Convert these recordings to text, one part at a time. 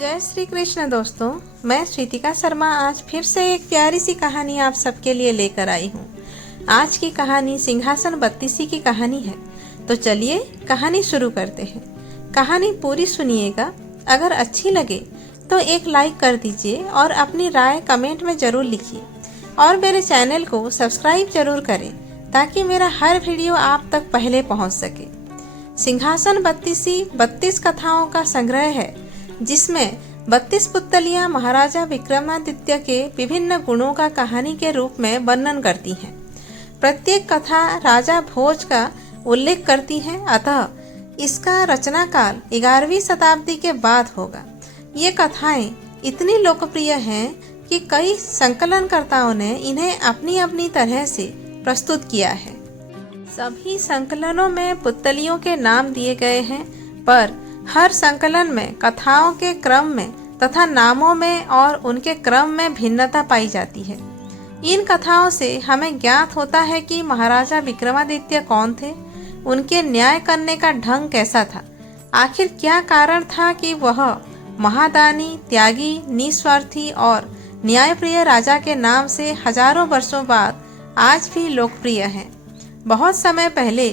जय श्री कृष्ण दोस्तों, मैं श्रीतिका शर्मा आज फिर से एक प्यारी सी कहानी आप सबके लिए लेकर आई हूँ। आज की कहानी सिंहासन बत्तीसी की कहानी है। तो चलिए कहानी शुरू करते हैं। कहानी पूरी सुनिएगा। अगर अच्छी लगे तो एक लाइक कर दीजिए और अपनी राय कमेंट में ज़रूर लिखिए और मेरे चैनल को सब्सक्राइब जरूर करें ताकि मेरा हर वीडियो आप तक पहले पहुँच सके। सिंहासन बत्तीसी 32 कथाओं का संग्रह है जिसमें 32 पुत्तलियां महाराजा विक्रमादित्य के विभिन्न गुणों का कहानी के रूप में वर्णन करती हैं। प्रत्येक कथा राजा भोज का उल्लेख करती है, अतः इसका रचना काल 11वीं शताब्दी के बाद होगा। ये कथाएं इतनी लोकप्रिय हैं कि कई संकलनकर्ताओं ने इन्हें अपनी अपनी तरह से प्रस्तुत किया है। सभी संकलनों में पुत्तलियों के नाम दिए गए हैं, पर हर संकलन में कथाओं के क्रम में तथा नामों में और उनके क्रम में भिन्नता पाई जाती है। इन कथाओं से हमें ज्ञात होता है कि महाराजा विक्रमादित्य कौन थे, उनके न्याय करने का ढंग कैसा था, आखिर क्या कारण था कि वह महादानी, त्यागी, निस्वार्थी और न्यायप्रिय राजा के नाम से हजारों वर्षों बाद आज भी लोकप्रिय हैं। बहुत समय पहले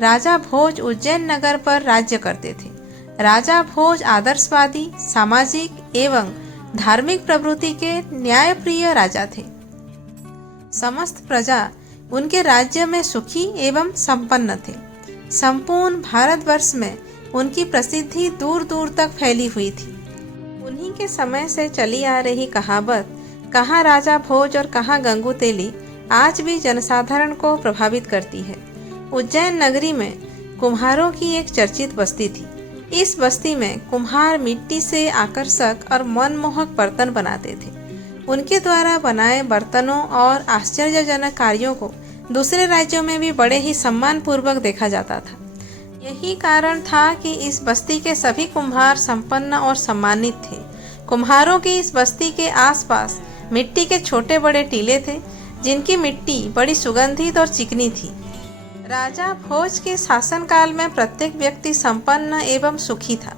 राजा भोज उज्जैन नगर पर राज्य करते थे। राजा भोज आदर्शवादी, सामाजिक एवं धार्मिक प्रवृत्ति के न्यायप्रिय राजा थे। समस्त प्रजा उनके राज्य में सुखी एवं संपन्न थे। संपूर्ण भारतवर्ष में उनकी प्रसिद्धि दूर दूर तक फैली हुई थी। उन्हीं के समय से चली आ रही कहावत कहाँ राजा भोज और कहाँ गंगू तेली आज भी जनसाधारण को प्रभावित करती है। उज्जैन नगरी में कुम्हारों की एक चर्चित बस्ती थी। इस बस्ती में कुम्हार मिट्टी से आकर्षक और मनमोहक बर्तन बनाते थे। उनके द्वारा बनाए बर्तनों और आश्चर्यजनक कार्यों को दूसरे राज्यों में भी बड़े ही सम्मान पूर्वक देखा जाता था। यही कारण था कि इस बस्ती के सभी कुम्हार संपन्न और सम्मानित थे। कुम्हारों की इस बस्ती के आसपास मिट्टी के छोटे बड़े टीले थे जिनकी मिट्टी बड़ी सुगंधित और चिकनी थी। राजा भोज के शासनकाल में प्रत्येक व्यक्ति संपन्न एवं सुखी था।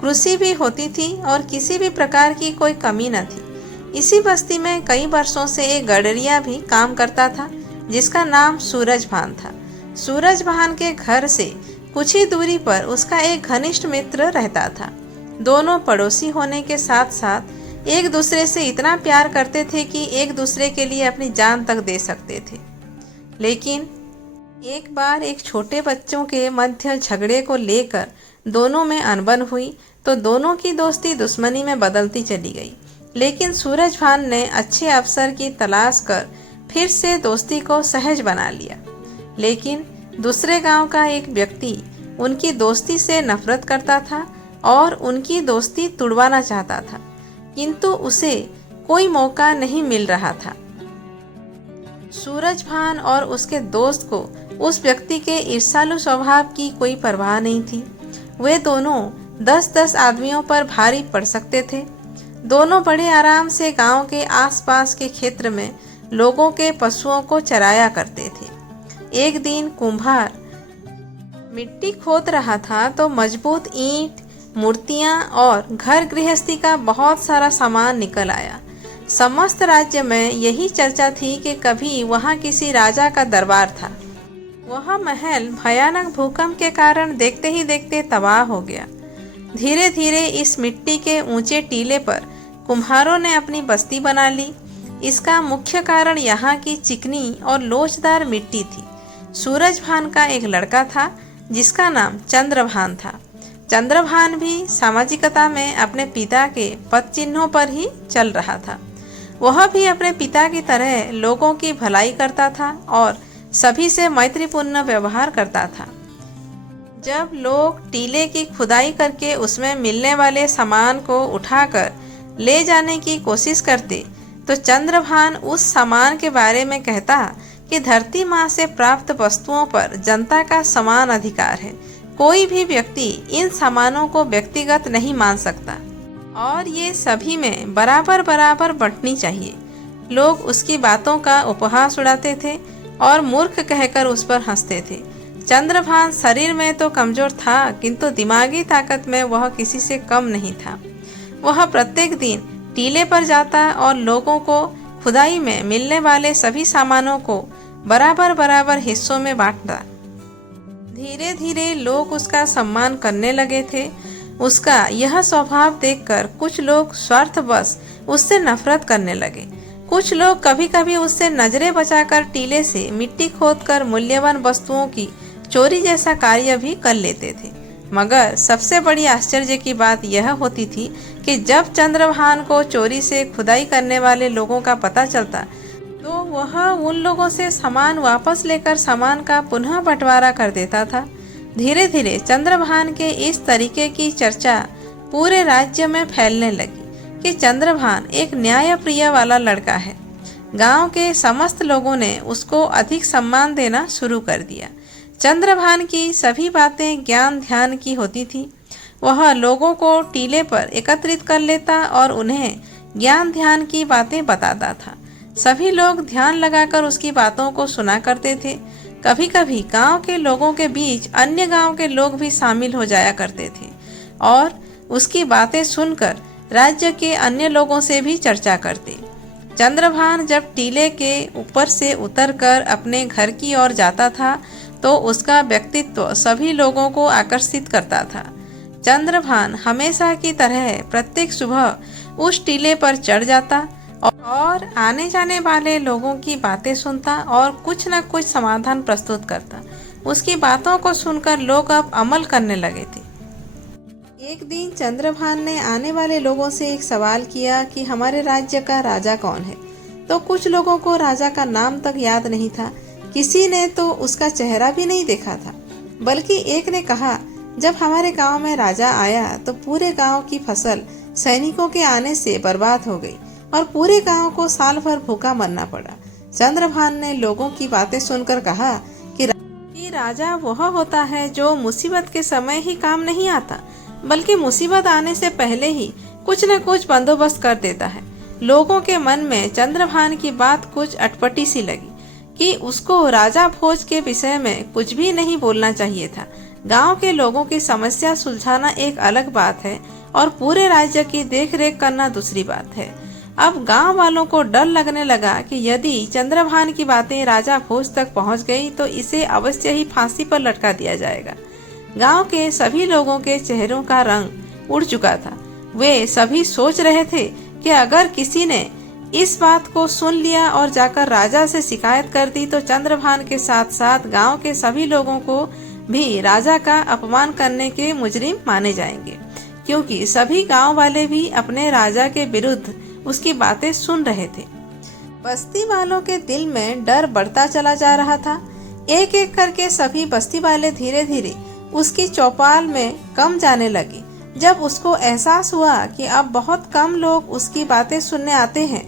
कृषि भी होती थी और किसी भी प्रकार की कोई कमी न थी। इसी बस्ती में कई वर्षों से एक गडरिया भी काम करता था जिसका नाम सूरजभान था। सूरजभान के घर से कुछ ही दूरी पर उसका एक घनिष्ठ मित्र रहता था। दोनों पड़ोसी होने के साथ साथ एक दूसरे से इतना प्यार करते थे कि एक दूसरे के लिए अपनी जान तक दे सकते थे। लेकिन एक बार एक छोटे बच्चों के मध्य झगड़े को लेकर दोनों में अनबन हुई तो दोनों की दोस्ती दुश्मनी में बदलती चली गई। लेकिन सूरजभान ने अच्छे अवसर की तलाश कर फिर से दोस्ती को सहज बना लिया। लेकिन दूसरे गांव का एक व्यक्ति उनकी दोस्ती से नफरत करता था और उनकी दोस्ती तुड़वाना चाहता था, किंतु उसे कोई मौका नहीं मिल रहा था। सूरजभान और उसके दोस्त को उस व्यक्ति के ईर्ष्यालु स्वभाव की कोई परवाह नहीं थी। वे दोनों 10-10 आदमियों पर भारी पड़ सकते थे। दोनों बड़े आराम से गांव के आसपास के क्षेत्र में लोगों के पशुओं को चराया करते थे। एक दिन कुम्हार मिट्टी खोद रहा था तो मजबूत ईंट, मूर्तियां और घर गृहस्थी का बहुत सारा सामान निकल आया। समस्त राज्य में यही चर्चा थी कि कभी वहां किसी राजा का दरबार था। वह महल भयानक भूकंप के कारण देखते ही देखते तबाह हो गया। धीरे धीरे इस मिट्टी के ऊंचे टीले पर कुम्हारों ने अपनी बस्ती बना ली। इसका मुख्य कारण यहाँ की चिकनी और लोचदार मिट्टी थी। सूरजभान का एक लड़का था जिसका नाम चंद्रभान था। चंद्रभान भी सामाजिकता में अपने पिता के पद चिन्हों पर ही चल रहा था। वह भी अपने पिता की तरह लोगों की भलाई करता था और सभी से मैत्रीपूर्ण व्यवहार करता था। जब लोग टीले की खुदाई करके उसमें मिलने वाले सामान को उठाकर ले जाने की कोशिश करते तो चंद्रभान उस सामान के बारे में कहता कि धरती माँ से प्राप्त वस्तुओं पर जनता का समान अधिकार है। कोई भी व्यक्ति इन सामानों को व्यक्तिगत नहीं मान सकता और ये सभी में बराबर बराबर बंटनी चाहिए। लोग उसकी बातों का उपहास उड़ाते थे और मूर्ख कहकर उस पर हंसते थे। चंद्रभान शरीर में तो कमजोर था किंतु दिमागी ताकत में वह किसी से कम नहीं था। वह प्रत्येक दिन टीले पर जाता और लोगों को खुदाई में मिलने वाले सभी सामानों को बराबर बराबर हिस्सों में बांटता। धीरे धीरे लोग उसका सम्मान करने लगे थे। उसका यह स्वभाव देखकर कुछ लोग स्वार्थवश उससे नफरत करने लगे। कुछ लोग कभी कभी उससे नजरें बचाकर टीले से मिट्टी खोदकर मूल्यवान वस्तुओं की चोरी जैसा कार्य भी कर लेते थे। मगर सबसे बड़ी आश्चर्य की बात यह होती थी कि जब चंद्रभान को चोरी से खुदाई करने वाले लोगों का पता चलता तो वह उन लोगों से सामान वापस लेकर सामान का पुनः बंटवारा कर देता था। धीरे धीरे चंद्रभान के इस तरीके की चर्चा पूरे राज्य में फैलने लगी कि चंद्रभान एक न्यायप्रिय वाला लड़का है। गांव के समस्त लोगों ने उसको अधिक सम्मान देना शुरू कर दिया। चंद्रभान की सभी बातें ज्ञान ध्यान की होती थी। वह लोगों को टीले पर एकत्रित कर लेता और उन्हें ज्ञान ध्यान की बातें बताता था। सभी लोग ध्यान लगाकर उसकी बातों को सुना करते थे। कभी कभी गांव के लोगों के बीच अन्य गांव के लोग भी शामिल हो जाया करते थे और उसकी बातें सुनकर राज्य के अन्य लोगों से भी चर्चा करते। चंद्रभान जब टीले के ऊपर से उतरकर अपने घर की ओर जाता था तो उसका व्यक्तित्व सभी लोगों को आकर्षित करता था। चंद्रभान हमेशा की तरह प्रत्येक सुबह उस टीले पर चढ़ जाता और आने जाने वाले लोगों की बातें सुनता और कुछ न कुछ समाधान प्रस्तुत करता। उसकी बातों को सुनकर लोग अब अमल करने लगे थे। एक दिन चंद्रभान ने आने वाले लोगों से एक सवाल किया कि हमारे राज्य का राजा कौन है। तो कुछ लोगों को राजा का नाम तक याद नहीं था। किसी ने तो उसका चेहरा भी नहीं देखा था। बल्कि एक ने कहा, जब हमारे गांव में राजा आया तो पूरे गांव की फसल सैनिकों के आने से बर्बाद हो गई और पूरे गांव को साल भर भूखा मरना पड़ा। चंद्रभान ने लोगों की बातें सुनकर कहा कि राजा वह होता है जो मुसीबत के समय ही काम नहीं आता, बल्कि मुसीबत आने से पहले ही कुछ न कुछ बंदोबस्त कर देता है। लोगों के मन में चंद्रभान की बात कुछ अटपटी सी लगी कि उसको राजा भोज के विषय में कुछ भी नहीं बोलना चाहिए था। गांव के लोगों की समस्या सुलझाना एक अलग बात है और पूरे राज्य की देखरेख करना दूसरी बात है। अब गांव वालों को डर लगने लगा कि यदि चंद्रभान की बातें राजा भोज तक पहुंच गई तो इसे अवश्य ही फांसी पर लटका दिया जाएगा। गांव के सभी लोगों के चेहरों का रंग उड़ चुका था। वे सभी सोच रहे थे कि अगर किसी ने इस बात को सुन लिया और जाकर राजा से शिकायत कर दी तो चंद्रभान के साथ साथ गांव के सभी लोगों को भी राजा का अपमान करने के मुजरिम माने जाएंगे, क्योंकि सभी गांव वाले भी अपने राजा के विरुद्ध उसकी बातें सुन रहे थे। बस्ती वालों के दिल में डर बढ़ता चला जा रहा था। एक एक करके सभी बस्ती वाले धीरे धीरे उसकी चौपाल में कम जाने लगे। जब उसको एहसास हुआ कि अब बहुत कम लोग उसकी बातें सुनने आते हैं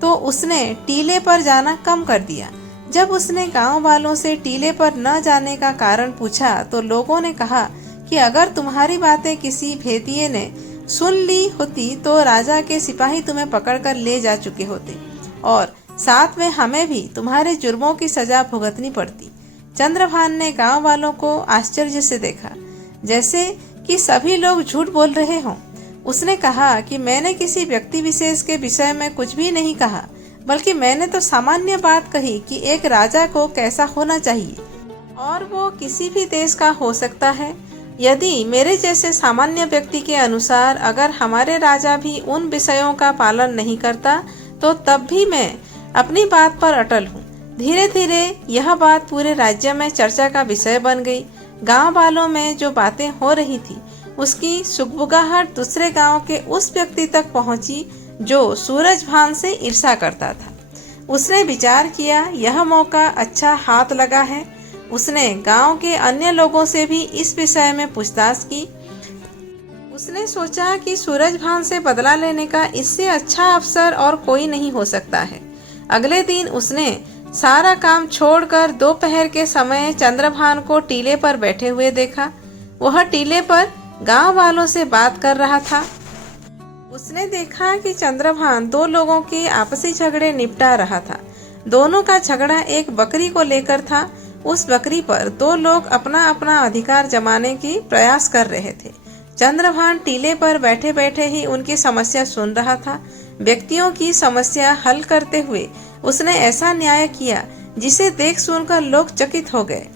तो उसने टीले पर जाना कम कर दिया। जब उसने गांव वालों से टीले पर न जाने का कारण पूछा तो लोगों ने कहा कि अगर तुम्हारी बातें किसी भेदिए ने सुन ली होती तो राजा के सिपाही तुम्हें पकड़कर ले जा चुके होते और साथ में हमें भी तुम्हारे जुर्मों की सजा भुगतनी पड़ती। चंद्रभान ने गांव वालों को आश्चर्य से देखा, जैसे कि सभी लोग झूठ बोल रहे हों। उसने कहा कि मैंने किसी व्यक्ति विशेष के विषय में कुछ भी नहीं कहा, बल्कि मैंने तो सामान्य बात कही कि एक राजा को कैसा होना चाहिए और वो किसी भी देश का हो सकता है। यदि मेरे जैसे सामान्य व्यक्ति के अनुसार अगर हमारे राजा भी उन विषयों का पालन नहीं करता तो तब भी मैं अपनी बात पर अटल हूँ। धीरे धीरे यह बात पूरे राज्य में चर्चा का विषय बन गई। गांव वालों में जो बातें हो रही थी उसकी सुगबुगाहट दूसरे गांव के उस व्यक्ति तक पहुंची जो सूरजभान से ईर्ष्या करता था। उसने विचार किया, यह मौका अच्छा हाथ लगा है। उसने गांव के अन्य लोगों से भी इस विषय में पूछताछ की। उसने सोचा कि सूरजभान से बदला लेने का इससे अच्छा अवसर और कोई नहीं हो सकता है। अगले दिन उसने सारा काम छोड़कर दोपहर के समय चंद्रभान को टीले पर बैठे हुए देखा। वह टीले पर गांव वालों से बात कर रहा था। उसने देखा कि चंद्रभान दो लोगों के आपसी झगड़े निपटा रहा था। दोनों का झगड़ा एक बकरी को लेकर था। उस बकरी पर दो लोग अपना अपना अधिकार जमाने की प्रयास कर रहे थे। चंद्रभान टीले पर बैठे बैठे ही उनकी समस्या सुन रहा था। व्यक्तियों की समस्या हल करते हुए उसने ऐसा न्याय किया जिसे देख सुनकर लोग चकित हो गए।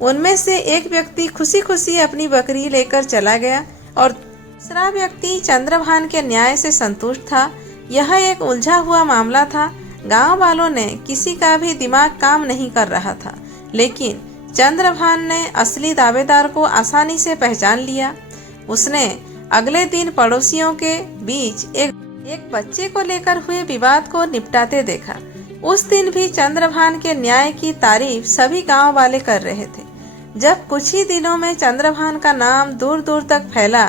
उनमें से एक व्यक्ति खुशी खुशी अपनी बकरी लेकर चला गया और दूसरा व्यक्ति चंद्रभान के न्याय से संतुष्ट था। यह एक उलझा हुआ मामला था। गांव वालों ने किसी का भी दिमाग काम नहीं कर रहा था, लेकिन चंद्रभान ने असली दावेदार को आसानी से पहचान लिया। उसने अगले दिन पड़ोसियों के बीच एक बच्चे को लेकर हुए विवाद को निपटाते देखा। उस दिन भी चंद्रभान के न्याय की तारीफ सभी गांव वाले कर रहे थे। जब कुछ ही दिनों में चंद्रभान का नाम दूर दूर तक फैला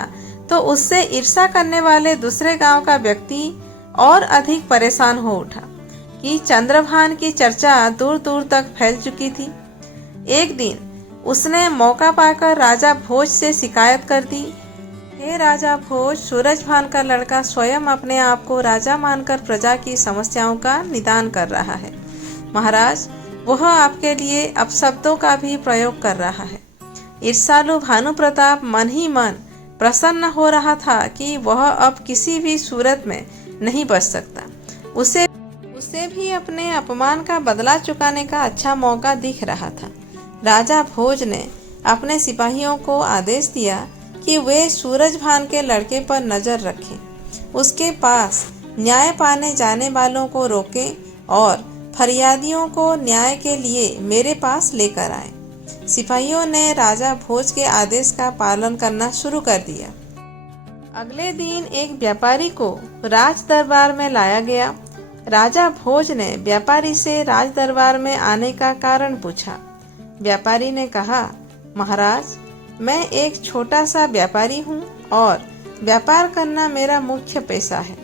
तो उससे ईर्ष्या करने वाले दूसरे गांव का व्यक्ति और अधिक परेशान हो उठा कि चंद्रभान की चर्चा दूर दूर तक फैल चुकी थी। एक दिन उसने मौका पाकर राजा भोज से शिकायत कर दी। हे राजा भोज, सूरजभान का लड़का स्वयं अपने आप को राजा मानकर प्रजा की समस्याओं का निदान कर रहा है। महाराज, वह आपके लिए अपशब्दों का भी प्रयोग कर रहा है। ईर्ष्यालु भानु प्रताप मन ही मन प्रसन्न हो रहा था कि वह अब किसी भी सूरत में नहीं बच सकता। उसे भी अपने अपमान का बदला चुकाने का अच्छा मौका दिख रहा था। राजा भोज ने अपने सिपाहियों को आदेश दिया कि वे सूरजभान के लड़के पर नजर रखें, उसके पास न्याय पाने जाने वालों को रोकें और फरियादियों को न्याय के लिए मेरे पास लेकर आए। सिपाहियों ने राजा भोज के आदेश का पालन करना शुरू कर दिया। अगले दिन एक व्यापारी को राज दरबार में लाया गया। राजा भोज ने व्यापारी से राज दरबार में आने का कारण पूछा। व्यापारी ने कहा, महाराज, मैं एक छोटा सा व्यापारी हूँ और व्यापार करना मेरा मुख्य पेशा है।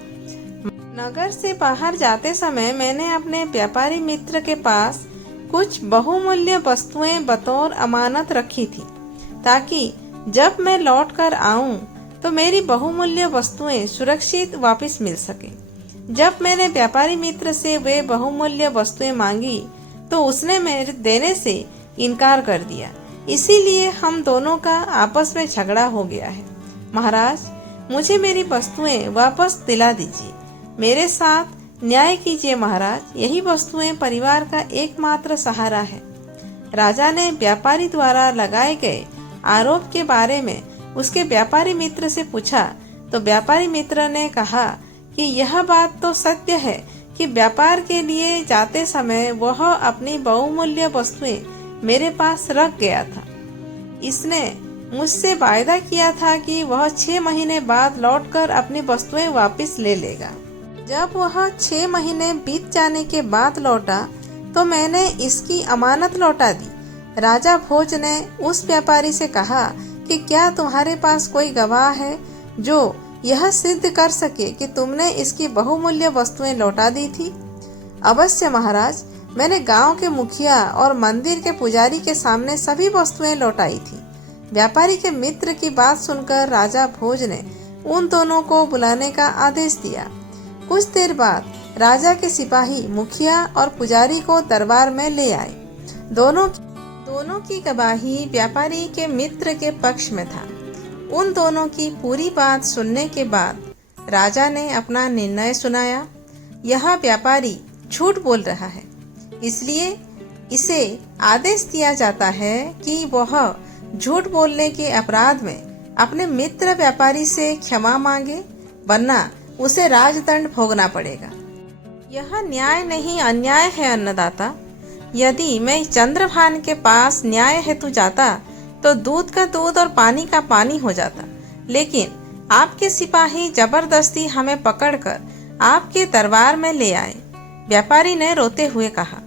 नगर से बाहर जाते समय मैंने अपने व्यापारी मित्र के पास कुछ बहुमूल्य वस्तुएं बतौर अमानत रखी थी, ताकि जब मैं लौट कर आऊं तो मेरी बहुमूल्य वस्तुएं सुरक्षित वापस मिल सके। जब मैंने व्यापारी मित्र से वे बहुमूल्य वस्तुएं मांगी तो उसने मेरे देने से इनकार कर दिया। इसीलिए हम दोनों का आपस में झगड़ा हो गया है। महाराज, मुझे मेरी वस्तुएं वापस दिला दीजिए। मेरे साथ न्याय कीजिए महाराज, यही वस्तुएं परिवार का एकमात्र सहारा है। राजा ने व्यापारी द्वारा लगाए गए आरोप के बारे में उसके व्यापारी मित्र से पूछा तो व्यापारी मित्र ने कहा कि यह बात तो सत्य है कि व्यापार के लिए जाते समय वह अपनी बहुमूल्य वस्तुएं मेरे पास रख गया था। इसने मुझसे वायदा किया था कि वह 6 महीने बाद लौटकर अपनी वस्तुएं वापस ले लेगा। जब वह 6 महीने बीत जाने के बाद लौटा तो मैंने इसकी अमानत लौटा दी। राजा भोज ने उस व्यापारी से कहा कि क्या तुम्हारे पास कोई गवाह है जो यह सिद्ध कर सके कि तुमने इसकी बहुमूल्य वस्तुएं लौटा दी थी? अवश्य महाराज, मैंने गांव के मुखिया और मंदिर के पुजारी के सामने सभी वस्तुएं लौटाई थी। व्यापारी के मित्र की बात सुनकर राजा भोज ने उन दोनों को बुलाने का आदेश दिया। कुछ देर बाद राजा के सिपाही मुखिया और पुजारी को दरबार में ले आए। दोनों की गवाही व्यापारी के मित्र के पक्ष में था। उन दोनों की पूरी बात सुनने के बाद राजा ने अपना निर्णय सुनाया। यह व्यापारी झूठ बोल रहा है, इसलिए इसे आदेश दिया जाता है कि वह झूठ बोलने के अपराध में अपने मित्र व्यापारी से क्षमा मांगे, वरना उसे राजदंड भोगना पड़ेगा। यह न्याय नहीं अन्याय है अन्नदाता। यदि मैं चंद्रभान के पास न्याय हेतु जाता तो दूध का दूध और पानी का पानी हो जाता, लेकिन आपके सिपाही जबरदस्ती हमें पकड़कर आपके दरबार में ले आए। व्यापारी ने रोते हुए कहा।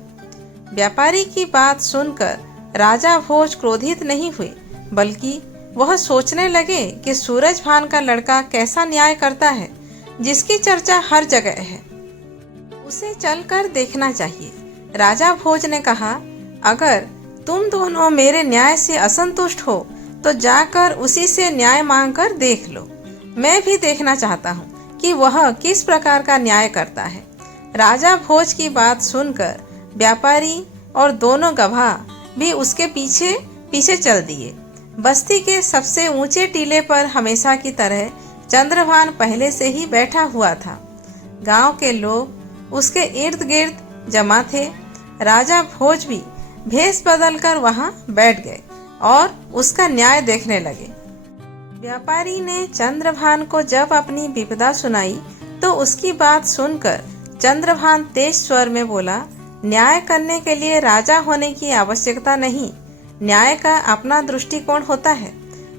व्यापारी की बात सुनकर राजा भोज क्रोधित नहीं हुए, बल्कि वह सोचने लगे कि सूरजभान का लड़का कैसा न्याय करता है, जिसकी चर्चा हर जगह है। उसे चलकर देखना चाहिए। राजा भोज ने कहा, अगर तुम दोनों मेरे न्याय से असंतुष्ट हो तो जाकर उसी से न्याय मांगकर देख लो। मैं भी देखना चाहता हूँ कि वह किस प्रकार का न्याय करता है। राजा भोज की बात सुनकर व्यापारी और दोनों गवाह भी उसके पीछे पीछे चल दिए। बस्ती के सबसे ऊंचे टीले पर हमेशा की तरह चंद्रभान पहले से ही बैठा हुआ था। गांव के लोग उसके इर्द गिर्द जमा थे। राजा भोज भी भेष बदलकर वहां बैठ गए और उसका न्याय देखने लगे। व्यापारी ने चंद्रभान को जब अपनी विपदा सुनाई तो उसकी बात सुनकर चंद्रभान तेज स्वर में बोला, न्याय करने के लिए राजा होने की आवश्यकता नहीं, न्याय का अपना दृष्टिकोण होता है।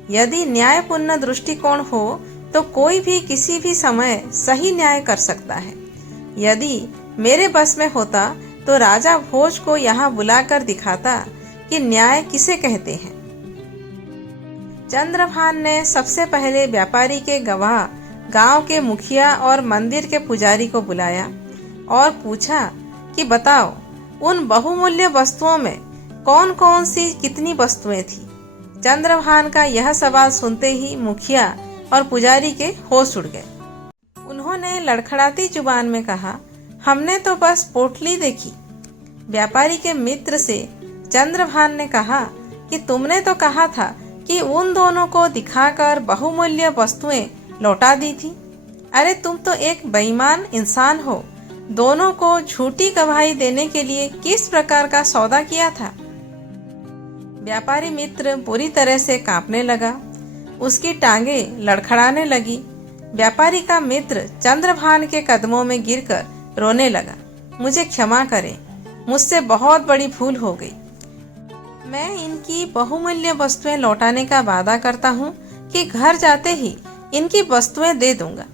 यदि न्यायपूर्ण दृष्टिकोण हो तो कोई भी किसी भी समय सही न्याय कर सकता है। यदि मेरे बस में होता तो राजा भोज को यहाँ बुलाकर दिखाता कि न्याय किसे कहते हैं। चंद्रभान ने सबसे पहले व्यापारी के गवाह, गांव के मुखिया और मंदिर के पुजारी को बुलाया और पूछा कि बताओ, उन बहुमूल्य वस्तुओं में कौन कौन सी कितनी वस्तुएं थी। चंद्रभान का यह सवाल सुनते ही मुखिया और पुजारी के होश उड़ गए। उन्होंने लड़खड़ाती जुबान में कहा, हमने तो बस पोटली देखी। व्यापारी के मित्र से चंद्रभान ने कहा कि तुमने तो कहा था कि उन दोनों को दिखाकर बहुमूल्य वस्तुएं लौटा दी थी। अरे तुम तो एक बेईमान इंसान हो। दोनों को झूठी गवाही देने के लिए किस प्रकार का सौदा किया था। व्यापारी मित्र बुरी तरह से कांपने लगा, उसकी टांगें लड़खड़ाने लगी। व्यापारी का मित्र चंद्रभान के कदमों में गिरकर रोने लगा, मुझे क्षमा करें, मुझसे बहुत बड़ी भूल हो गई। मैं इनकी बहुमूल्य वस्तुएं लौटाने का वादा करता हूँ कि घर जाते ही इनकी वस्तुएं दे दूंगा।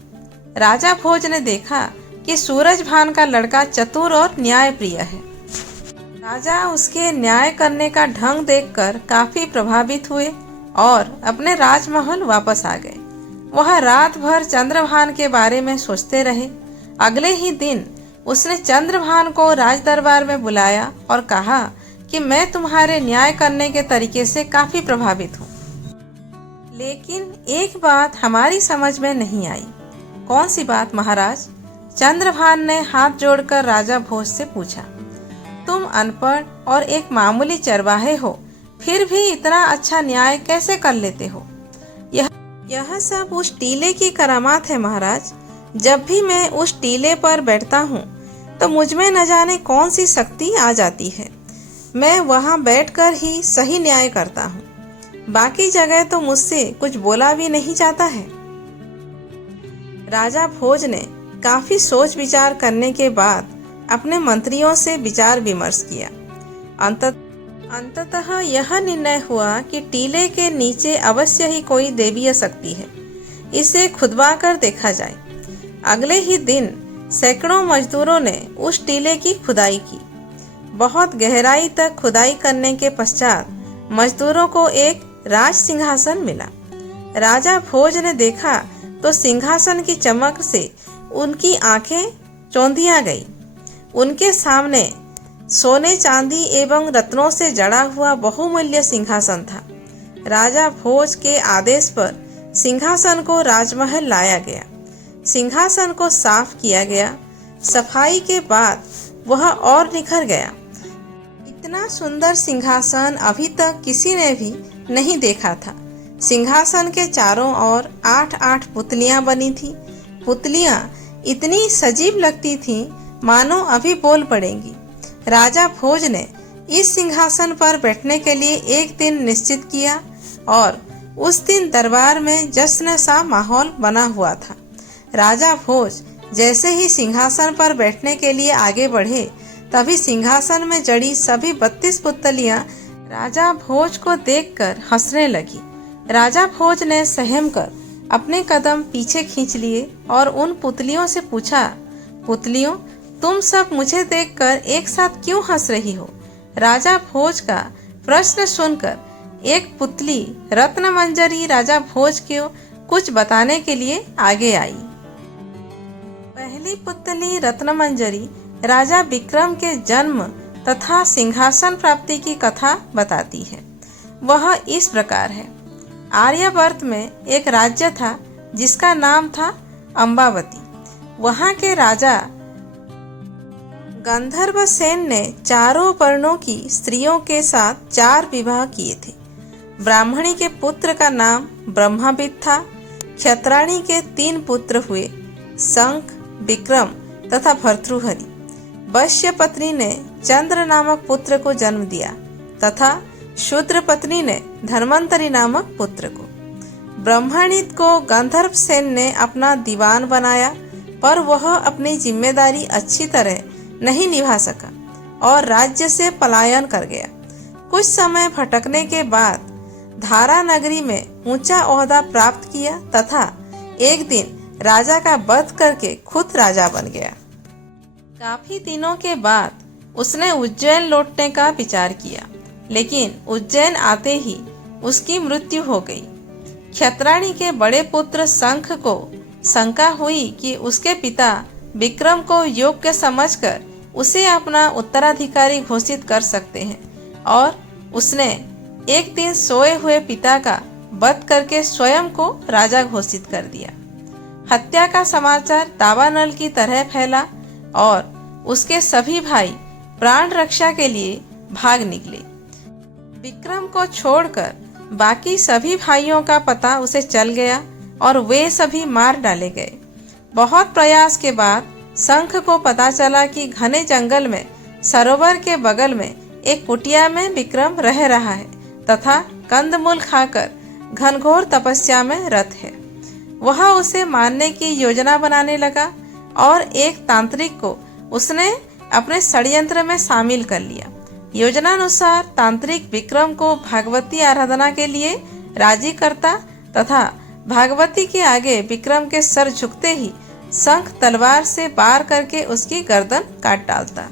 राजा भोज ने देखा कि सूरजभान का लड़का चतुर और न्यायप्रिय है। राजा उसके न्याय करने का ढंग देखकर काफी प्रभावित हुए और अपने राजमहल वापस आ गए। वह रात भर चंद्रभान के बारे में सोचते रहे। अगले ही दिन उसने चंद्रभान को राजदरबार में बुलाया और कहा कि मैं तुम्हारे न्याय करने के तरीके से काफी प्रभावित हूँ, लेकिन एक बात हमारी समझ में नहीं आई। कौन सी बात महाराज? चंद्रभान ने हाथ जोड़कर राजा भोज से पूछा। तुम अनपढ़ और एक मामूली चरवाहे हो, फिर भी इतना अच्छा न्याय कैसे कर लेते हो? यह सब उस टीले की करामात है महाराज। जब भी मैं उस टीले पर बैठता हूँ तो मुझ में न जाने कौन सी शक्ति आ जाती है। मैं वहाँ बैठकर ही सही न्याय करता हूँ, बाकी जगह तो मुझसे कुछ बोला भी नहीं जाता है। राजा भोज ने काफी सोच विचार करने के बाद अपने मंत्रियों से विचार विमर्श किया। अंततः यह निर्णय हुआ कि टीले के नीचे अवश्य ही कोई दैवीय शक्ति है, इसे खुदवा कर देखा जाए। अगले ही दिन सैकड़ों मजदूरों ने उस टीले की खुदाई की। बहुत गहराई तक खुदाई करने के पश्चात मजदूरों को एक राज सिंहासन मिला। राजा भोज ने देखा तो सिंहासन की चमक से उनकी आंखें चौंधिया गई। उनके सामने सोने, चांदी एवं रत्नों से जड़ा हुआ बहुमूल्य सिंहासन था। राजा भोज के आदेश पर सिंहासन को राजमहल लाया गया। सिंहासन को साफ किया गया। सफाई के बाद वह और निखर गया। इतना सुंदर सिंहासन अभी तक किसी ने भी नहीं देखा था। सिंहासन के चारों ओर 8-8 पुतलियां बनी थी। पुतलियां इतनी सजीव लगती थीं मानो अभी बोल पड़ेंगी। राजा भोज ने इस सिंहासन पर बैठने के लिए एक दिन निश्चित किया और उस दिन दरबार में जश्न सा माहौल बना हुआ था। राजा भोज जैसे ही सिंहासन पर बैठने के लिए आगे बढ़े, तभी सिंहासन में जड़ी सभी 32 पुतलियां राजा भोज को देखकर हंसने लगी। राजा भोज ने सहम कर अपने कदम पीछे खींच लिए और उन पुतलियों से पूछा, पुतलियों, तुम सब मुझे देखकर एक साथ क्यों हंस रही हो? राजा भोज का प्रश्न सुनकर एक पुतली रत्नमंजरी राजा भोज को कुछ बताने के लिए आगे आई। पहली पुतली रत्नमंजरी राजा विक्रम के जन्म तथा सिंहासन प्राप्ति की कथा बताती है। वह इस प्रकार है। आर्यावर्त में एक राज्य था जिसका नाम था अम्बावती। वहाँ के राजा गंधर्व सेन ने चारों वर्णों की स्त्रियों के साथ 4 विवाह किए थे। ब्राह्मणी के पुत्र का नाम ब्रह्मविद था। क्षत्राणी के 3 पुत्र हुए, शंख, विक्रम तथा भर्तृहरि। वैश्य पत्नी ने चंद्र नामक पुत्र को जन्म दिया तथा शूद्र पत्नी ने धन्वंतरि नामक पुत्र को। ब्रह्मणित को गंधर्व सेन ने अपना दीवान बनाया, पर वह अपनी जिम्मेदारी अच्छी तरह नहीं निभा सका और राज्य से पलायन कर गया। कुछ समय भटकने के बाद धारा नगरी में ऊंचा ओहदा प्राप्त किया तथा एक दिन राजा का वध करके खुद राजा बन गया। काफी दिनों के बाद उसने उज्जैन लौटने का विचार किया, लेकिन उज्जैन आते ही उसकी मृत्यु हो गई। क्षत्राणी के बड़े पुत्र शंख को शंका हुई कि उसके पिता विक्रम को योग्य समझकर उसे अपना उत्तराधिकारी घोषित कर सकते हैं, और उसने एक दिन सोए हुए पिता का वध करके स्वयं को राजा घोषित कर दिया। हत्या का समाचार दावानल की तरह फैला और उसके सभी भाई प्राण रक्षा के लिए भाग निकले। विक्रम को छोड़कर बाकी सभी भाइयों का पता उसे चल गया और वे सभी मार डाले गए। बहुत प्रयास के बाद शंख को पता चला कि घने जंगल में सरोवर के बगल में एक कुटिया में विक्रम रह रहा है तथा कंदमूल खाकर घनघोर तपस्या में रत है। वह उसे मारने की योजना बनाने लगा और एक तांत्रिक को उसने अपने षड्यंत्र में शामिल कर लिया। योजनानुसार तांत्रिक विक्रम को भागवती आराधना के लिए राजी करता तथा भागवती के आगे विक्रम के सर झुकते ही शंख तलवार से वार करके उसकी गर्दन काट डालता।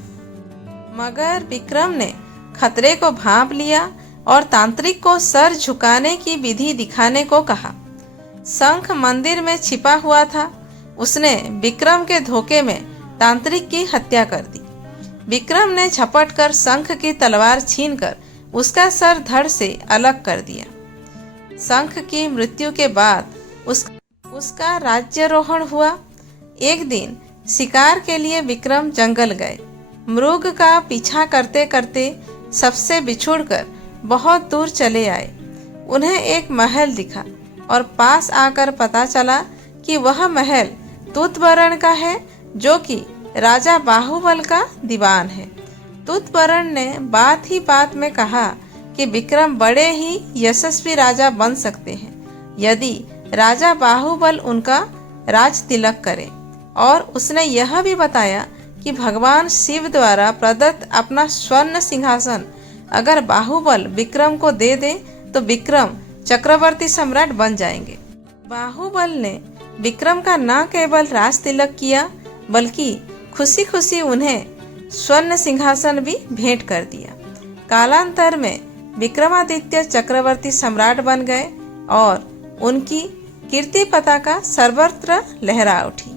मगर विक्रम ने खतरे को भांप लिया और तांत्रिक को सर झुकाने की विधि दिखाने को कहा। शंख मंदिर में छिपा हुआ था। उसने विक्रम के धोखे में तांत्रिक की हत्या कर दी। विक्रम ने झपट कर शंख की तलवार छीनकर उसका सर धड़ से अलग कर दिया। शंख की मृत्यु के बाद उसका राज्यारोहण हुआ। एक दिन शिकार के लिए विक्रम जंगल गए। मृग का पीछा करते करते सबसे बिछुड़कर बहुत दूर चले आए। उन्हें एक महल दिखा और पास आकर पता चला कि वह महल तूतबरण का है, जो कि राजा बाहुबल का दीवान है। तूतबरण ने बात ही बात में कहा कि विक्रम बड़े ही यशस्वी राजा बन सकते हैं यदि राजा बाहुबल उनका राज तिलक करे, और उसने यह भी बताया कि भगवान शिव द्वारा प्रदत्त अपना स्वर्ण सिंहासन अगर बाहुबल विक्रम को दे दे तो विक्रम चक्रवर्ती सम्राट बन जाएंगे। बाहुबल ने विक्रम का न केवल राज तिलक किया बल्कि खुशी खुशी उन्हें स्वर्ण सिंहासन भी भेंट कर दिया। कालांतर में विक्रमादित्य चक्रवर्ती सम्राट बन गए और उनकी कीर्ति पताका सर्वत्र लहरा उठी।